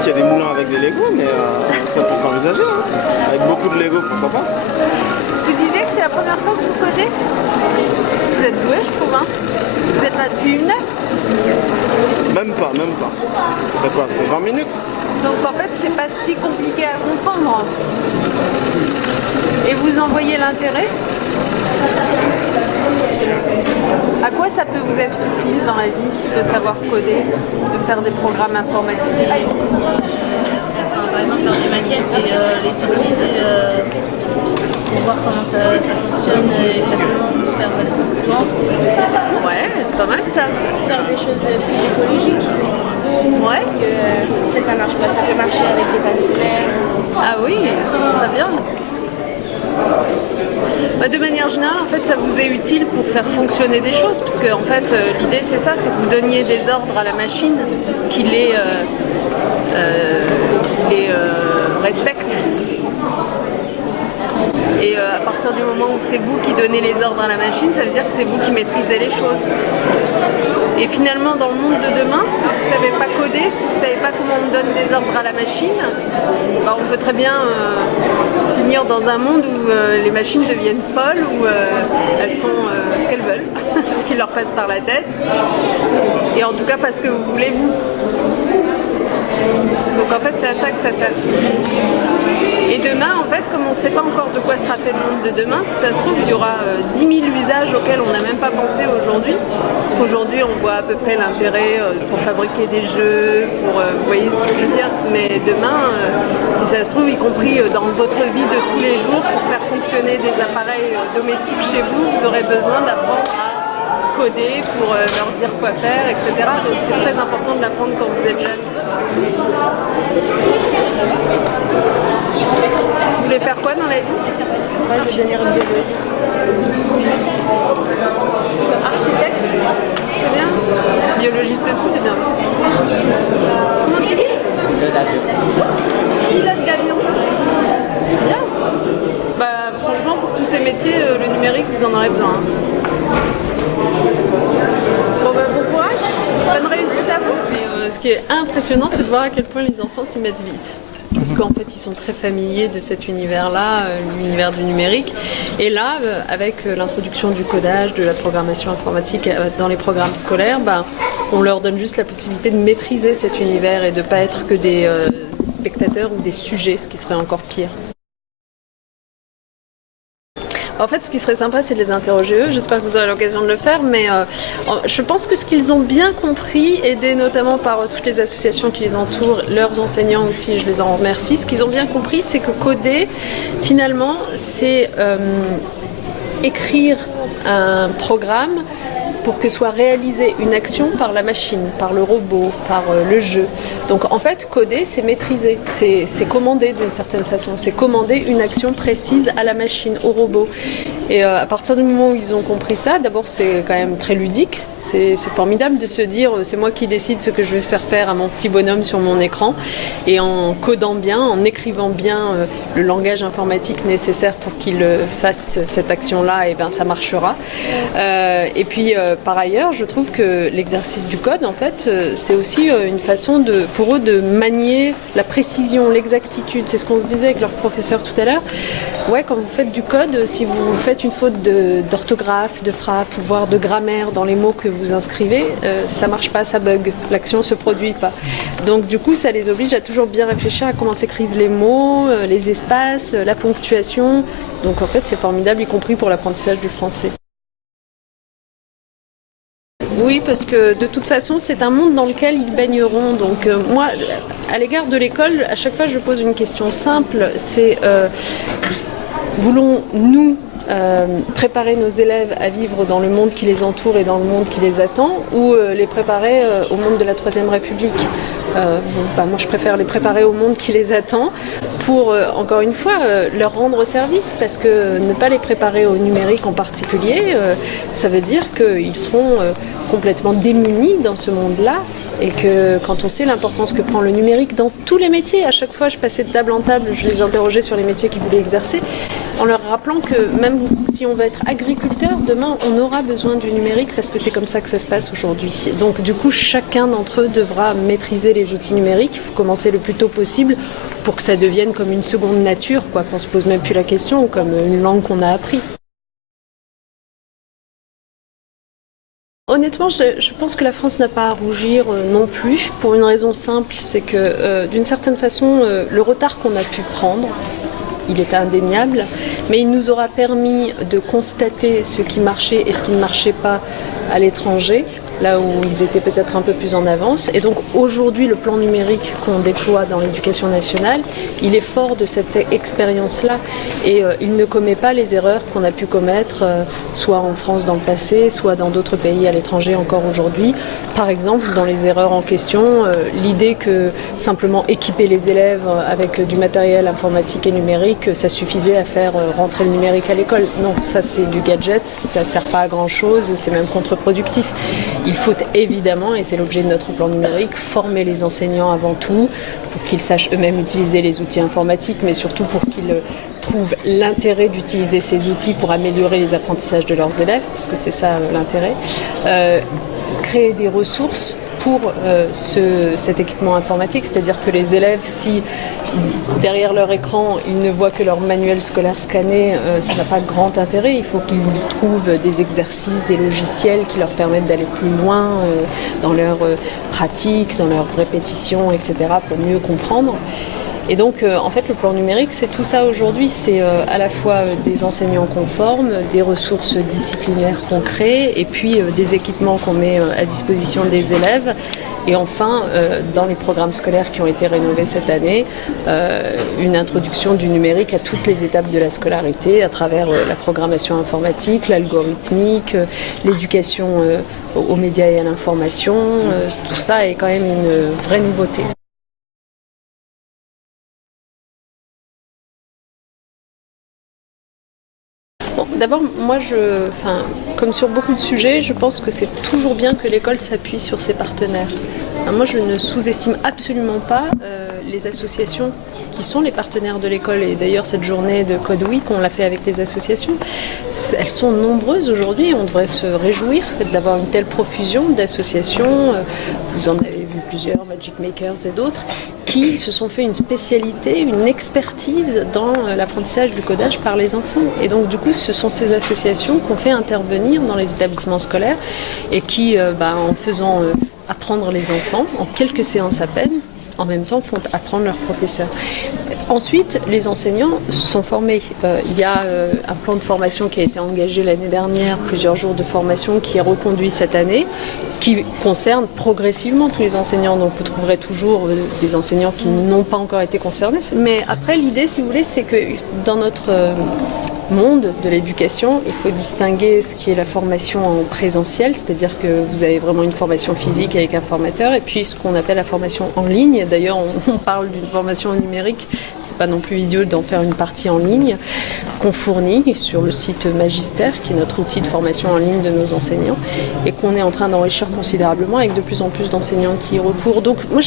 s'il y a des moulins avec des Lego, mais ça peut s'envisager. Hein. Avec beaucoup de Lego, pourquoi pas. Vous disiez que c'est la première fois que vous codez? Vous êtes doué, je trouve. Hein. Vous êtes là depuis une heure? Même pas. Ça fait quoi? Ça fait 20 minutes. Donc en fait, c'est pas si compliqué à comprendre. Et vous en voyez l'intérêt? À quoi ça peut vous être utile dans la vie de savoir coder, de faire des programmes informatiques? Par exemple, faire des maquettes et les utiliser pour voir comment ça fonctionne exactement pour faire des choses souvent. Ouais, c'est pas mal ça. Faire des choses plus écologiques. Ouais. Parce que ça marche pas, ça peut marcher avec des panneaux solaires. Ah oui, très bien. Bah, de manière générale, en fait, ça vous est utile pour faire fonctionner des choses, parce que en fait, l'idée c'est ça, c'est que vous donniez des ordres à la machine, qui les respecte. Et à partir du moment où c'est vous qui donnez les ordres à la machine, ça veut dire que c'est vous qui maîtrisez les choses. Et finalement, dans le monde de demain, si vous ne savez pas coder, si vous ne savez pas comment on donne des ordres à la machine, bah on peut très bien finir dans un monde où les machines deviennent folles, où elles font ce qu'elles veulent, ce qui leur passe par la tête, et en tout cas parce que vous voulez vous. Donc en fait, c'est à ça que ça sert. Et demain, en fait, comme on ne sait pas encore de quoi sera fait le monde de demain, si ça se trouve, il y aura 10 000 usages auxquels on n'a même pas pensé aujourd'hui. Parce qu'aujourd'hui, on voit à peu près l'intérêt pour fabriquer des jeux, pour, vous voyez ce que je veux dire. Mais demain, si ça se trouve, y compris dans votre vie de tous les jours, pour faire fonctionner des appareils domestiques chez vous, vous aurez besoin d'apprendre à coder pour leur dire quoi faire, etc. Donc c'est très important de l'apprendre quand vous êtes jeune. Vous voulez faire quoi dans la vie? Moi, je vais devenir biologiste. Architecte? C'est bien. Biologiste aussi, c'est bien. Comment tu dis? Pilote d'avion. Bien. Bah franchement, pour tous ces métiers, le numérique, vous en aurez besoin. Bon bah bon courage. Bonne réussite à vous. Mais, ce qui est impressionnant, c'est de voir à quel point les enfants s'y mettent vite. Parce qu'en fait, ils sont très familiers de cet univers-là, l'univers du numérique. Et là, avec l'introduction du codage, de la programmation informatique dans les programmes scolaires, on leur donne juste la possibilité de maîtriser cet univers et de ne pas être que des spectateurs ou des sujets, ce qui serait encore pire. En fait, ce qui serait sympa, c'est de les interroger eux. J'espère que vous aurez l'occasion de le faire, mais je pense que ce qu'ils ont bien compris, aidés notamment par toutes les associations qui les entourent, leurs enseignants aussi, je les en remercie, ce qu'ils ont bien compris, c'est que coder, finalement, c'est écrire un programme pour que soit réalisée une action par la machine, par le robot, par le jeu. Donc en fait, coder, c'est maîtriser, c'est commander d'une certaine façon, c'est commander une action précise à la machine, au robot. Et à partir du moment où ils ont compris ça, d'abord c'est quand même très ludique, c'est formidable de se dire c'est moi qui décide ce que je vais faire à mon petit bonhomme sur mon écran, et en codant bien, en écrivant bien le langage informatique nécessaire pour qu'il fasse cette action-là, et ben ça marchera. Et puis par ailleurs, je trouve que l'exercice du code, en fait, c'est aussi une façon pour eux de manier la précision, l'exactitude. C'est ce qu'on se disait avec leur professeur tout à l'heure. Ouais, quand vous faites du code, si vous faites une faute d'orthographe, de frappe, voire de grammaire dans les mots que vous inscrivez, ça marche pas, ça bug, l'action se produit pas. Donc du coup, ça les oblige à toujours bien réfléchir à comment s'écrivent les mots, les espaces, la ponctuation. Donc en fait, c'est formidable, y compris pour l'apprentissage du français. Oui, parce que de toute façon, c'est un monde dans lequel ils baigneront. Donc moi, à l'égard de l'école, à chaque fois, je pose une question simple. C'est voulons-nous préparer nos élèves à vivre dans le monde qui les entoure et dans le monde qui les attend, ou les préparer au monde de la Troisième République? Moi, je préfère les préparer au monde qui les attend pour, encore une fois, leur rendre service, parce que ne pas les préparer au numérique en particulier, ça veut dire qu'ils seront complètement démunis dans ce monde-là, et que quand on sait l'importance que prend le numérique dans tous les métiers, à chaque fois je passais de table en table, je les interrogeais sur les métiers qu'ils voulaient exercer, en leur rappelant que même si on veut être agriculteur, demain on aura besoin du numérique parce que c'est comme ça que ça se passe aujourd'hui. Donc du coup, chacun d'entre eux devra maîtriser les outils numériques. Il faut commencer le plus tôt possible pour que ça devienne comme une seconde nature, quoi, qu'on se pose même plus la question, comme une langue qu'on a appris. Honnêtement, je pense que la France n'a pas à rougir non plus, pour une raison simple, c'est que d'une certaine façon, le retard qu'on a pu prendre, il est indéniable, mais il nous aura permis de constater ce qui marchait et ce qui ne marchait pas à l'étranger, là où ils étaient peut-être un peu plus en avance. Et donc aujourd'hui, le plan numérique qu'on déploie dans l'éducation nationale, il est fort de cette expérience-là et il ne commet pas les erreurs qu'on a pu commettre, soit en France dans le passé, soit dans d'autres pays à l'étranger encore aujourd'hui. Par exemple, dans les erreurs en question, l'idée que simplement équiper les élèves avec du matériel informatique et numérique, ça suffisait à faire rentrer le numérique à l'école. Non, ça c'est du gadget, ça ne sert pas à grand-chose, c'est même contre-productif. Il faut évidemment, et c'est l'objet de notre plan numérique, former les enseignants avant tout, pour qu'ils sachent eux-mêmes utiliser les outils informatiques, mais surtout pour qu'ils trouvent l'intérêt d'utiliser ces outils pour améliorer les apprentissages de leurs élèves, parce que c'est ça l'intérêt. Créer des ressources pour cet équipement informatique, c'est-à-dire que les élèves, si derrière leur écran, ils ne voient que leur manuel scolaire scanné, ça n'a pas grand intérêt. Il faut qu'ils trouvent des exercices, des logiciels qui leur permettent d'aller plus loin dans leur pratique, dans leur répétition, etc., pour mieux comprendre. Et donc, en fait, le plan numérique, c'est tout ça aujourd'hui. C'est à la fois des enseignants qu'on forme, des ressources disciplinaires qu'on crée, et puis des équipements qu'on met à disposition des élèves. Et enfin, dans les programmes scolaires qui ont été rénovés cette année, une introduction du numérique à toutes les étapes de la scolarité, à travers la programmation informatique, l'algorithmique, l'éducation aux médias et à l'information. Tout ça est quand même une vraie nouveauté. Bon, d'abord, moi, comme sur beaucoup de sujets, je pense que c'est toujours bien que l'école s'appuie sur ses partenaires. Moi, je ne sous-estime absolument pas les associations qui sont les partenaires de l'école. Et d'ailleurs, cette journée de Code Week, on l'a fait avec les associations. Elles sont nombreuses aujourd'hui. On devrait se réjouir d'avoir une telle profusion d'associations. Vous en avez vu plusieurs, Magic Makers et d'autres, qui se sont fait une spécialité, une expertise dans l'apprentissage du codage par les enfants. Et donc, du coup, ce sont ces associations qu'on fait intervenir dans les établissements scolaires et qui, en faisant apprendre les enfants en quelques séances à peine, en même temps font apprendre leurs professeurs. Ensuite, les enseignants sont formés. Il y a un plan de formation qui a été engagé l'année dernière, plusieurs jours de formation qui est reconduit cette année, qui concerne progressivement tous les enseignants. Donc vous trouverez toujours des enseignants qui n'ont pas encore été concernés. Mais après, l'idée, si vous voulez, c'est que dans notre monde de l'éducation, il faut distinguer ce qui est la formation en présentiel, c'est-à-dire que vous avez vraiment une formation physique avec un formateur, et puis ce qu'on appelle la formation en ligne. D'ailleurs, on parle d'une formation numérique, c'est pas non plus idiot d'en faire une partie en ligne, qu'on fournit sur le site Magister, qui est notre outil de formation en ligne de nos enseignants, et qu'on est en train d'enrichir considérablement avec de plus en plus d'enseignants qui y recourent. Donc moi,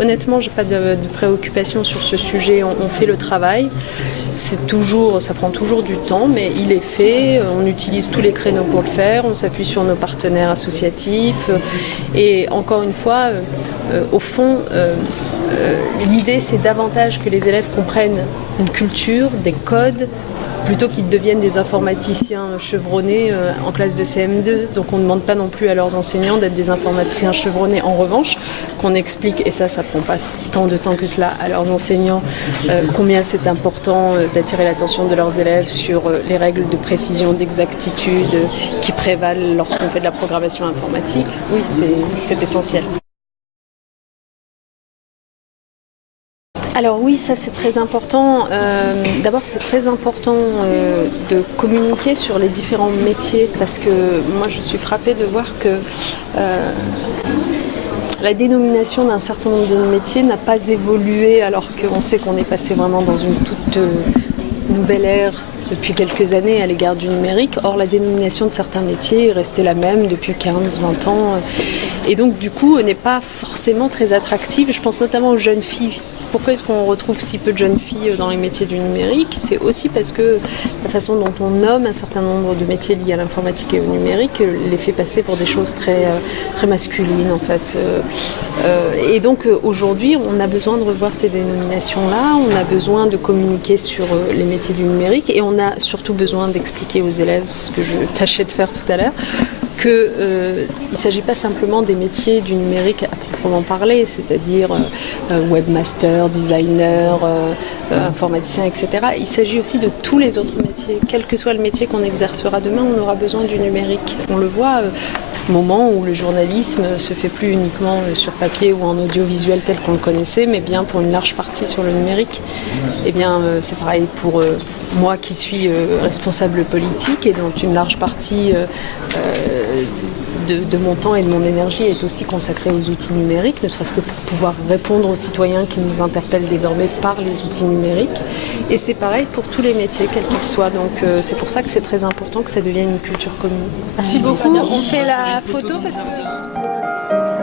honnêtement, j'ai pas de préoccupation sur ce sujet. On fait le travail. Ça prend toujours du temps, mais il est fait. On utilise tous les créneaux pour le faire. On s'appuie sur nos partenaires associatifs. Et encore une fois, au fond, l'idée, c'est davantage que les élèves comprennent une culture, des codes, plutôt qu'ils deviennent des informaticiens chevronnés en classe de CM2. Donc on ne demande pas non plus à leurs enseignants d'être des informaticiens chevronnés. En revanche, qu'on explique, et ça prend pas tant de temps que cela, à leurs enseignants combien c'est important d'attirer l'attention de leurs élèves sur les règles de précision, d'exactitude qui prévalent lorsqu'on fait de la programmation informatique. Oui, c'est essentiel. Alors oui, ça c'est très important. D'abord, c'est très important de communiquer sur les différents métiers, parce que moi je suis frappée de voir que la dénomination d'un certain nombre de métiers n'a pas évolué, alors qu'on sait qu'on est passé vraiment dans une toute nouvelle ère depuis quelques années à l'égard du numérique. Or, la dénomination de certains métiers est restée la même depuis 15-20 ans. Et donc, du coup, n'est pas forcément très attractive. Je pense notamment aux jeunes filles pourquoi est-ce qu'on retrouve si peu de jeunes filles dans les métiers du numérique? C'est aussi parce que la façon dont on nomme un certain nombre de métiers liés à l'informatique et au numérique les fait passer pour des choses très masculines en fait. Et donc aujourd'hui, on a besoin de revoir ces dénominations-là, on a besoin de communiquer sur les métiers du numérique et on a surtout besoin d'expliquer aux élèves, c'est ce que je tâchais de faire tout à l'heure, qu'il ne s'agit pas simplement des métiers du numérique à proprement parler, c'est-à-dire webmaster, designer, informaticien, etc. Il s'agit aussi de tous les autres métiers. Quel que soit le métier qu'on exercera demain, on aura besoin du numérique. On le voit au moment où le journalisme se fait plus uniquement sur papier ou en audiovisuel tel qu'on le connaissait, mais bien pour une large partie sur le numérique. Eh bien, c'est pareil pour moi qui suis responsable politique et dont une large partie de mon temps et de mon énergie est aussi consacrée aux outils numériques, ne serait-ce que pour pouvoir répondre aux citoyens qui nous interpellent désormais par les outils numériques. Et c'est pareil pour tous les métiers, quels qu'ils soient. Donc c'est pour ça que c'est très important que ça devienne une culture commune. Merci beaucoup. On fait la photo parce que...